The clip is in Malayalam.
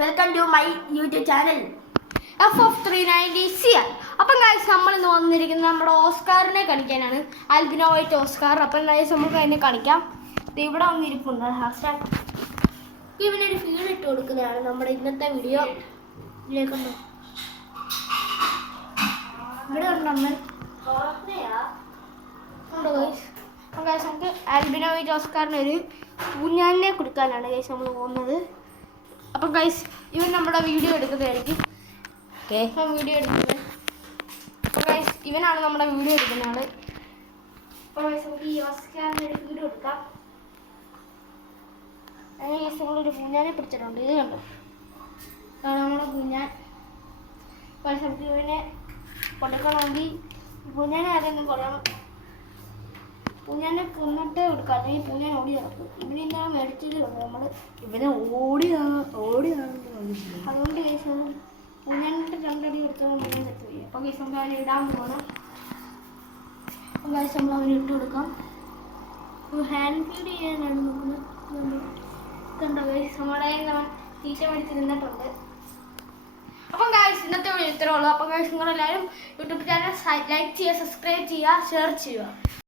Welcome to my YouTube channel FF390CR. അപ്പം ഗൈസ് നമ്മൾ ഇന്ന് വന്നിരിക്കുന്നത് നമ്മുടെ ഓസ്കാറിനെ കളിക്കാനാണ്. Albino white Oscar. അപ്പം ഗൈസ് നമുക്ക് അതിനെ കളിക്കാം. ഇവിടെ വന്നിരിപ്പുണ്ട് ഹാഷ്ടാഗ്. ഇവനൊരു ഫീഡ് ഇട്ട് കൊടുക്കുന്നതാണ് നമ്മുടെ ഇന്നത്തെ വീഡിയോ. ഇതിലേക്കുണ്ടോ ഇവിടെ നമ്മൾ ഉണ്ടോ ഗൈസ്? അപ്പം ഗൈസ് നമുക്ക് ആൽബിനോ വൈറ്റ് ഓസ്കാറിന് ഒരു ഊഞ്ഞാലിനെ കൊടുക്കാനാണ് ഗൈസ് നമ്മൾ പോകുന്നത്. അപ്പം ഗൈസ് ഇവൻ നമ്മുടെ വീഡിയോ എടുക്കുന്നതായിരിക്കും. ഇപ്പം വീഡിയോ എടുക്കുന്നത്. അപ്പം ഗൈസ് ഇവനാണ് നമ്മുടെ വീഡിയോ എടുക്കുന്ന ആള്. അപ്പം ഗൈസ് നമുക്ക് ഈ ഓസ്കാറിന് ഒരു വീഡിയോ എടുക്കാം. അങ്ങനെ ഗൈസ് നമ്മളൊരു കുഞ്ഞാനെ പിടിച്ചിട്ടുണ്ട്. ഇത് കണ്ടോ, അതാണ് നമ്മുടെ കുഞ്ഞാൻ. ഗൈസ് നമുക്ക് ഇവനെ കൊടുക്കണമെങ്കിൽ കുഞ്ഞാനെ ആരെയൊന്നും കൊല്ലണം. പൂഞ്ഞാനെ കൊന്നിട്ട് കൊടുക്കാം, അല്ലെങ്കിൽ പൂഞ്ഞാൻ ഓടി നടക്കും. ഇവനെ മേടിച്ചത് നമ്മൾ ഇവനെ ഓടിയാണ് അതുകൊണ്ട് കേസ് പൂഞ്ഞാനിട്ട് രണ്ടടി കൊടുത്താൽ മുന്നേ പോയി. അപ്പം കേസ് നമുക്ക് അവനെ ഇടാൻ പോകണം. അപ്പം കേസ് നമ്മൾ അവന് ഇട്ട് കൊടുക്കാം. ഹാൻഡ് ഫീഡ് ചെയ്യാനാണ് നോക്കുന്നത്. കണ്ടോ കേസ് നമ്മളെ തീറ്റ മേടിച്ച് നിന്നിട്ടുണ്ട്. അപ്പം ഗൈസ് ഇന്നത്തെ വീഡിയോ ഇത്രേ ഉള്ളൂ. അപ്പം ഗൈസ് നിങ്ങളെല്ലാവരും യൂട്യൂബ് ചാനൽ ലൈക്ക് ചെയ്യുക, സബ്സ്ക്രൈബ് ചെയ്യുക, ഷെയർ ചെയ്യുക.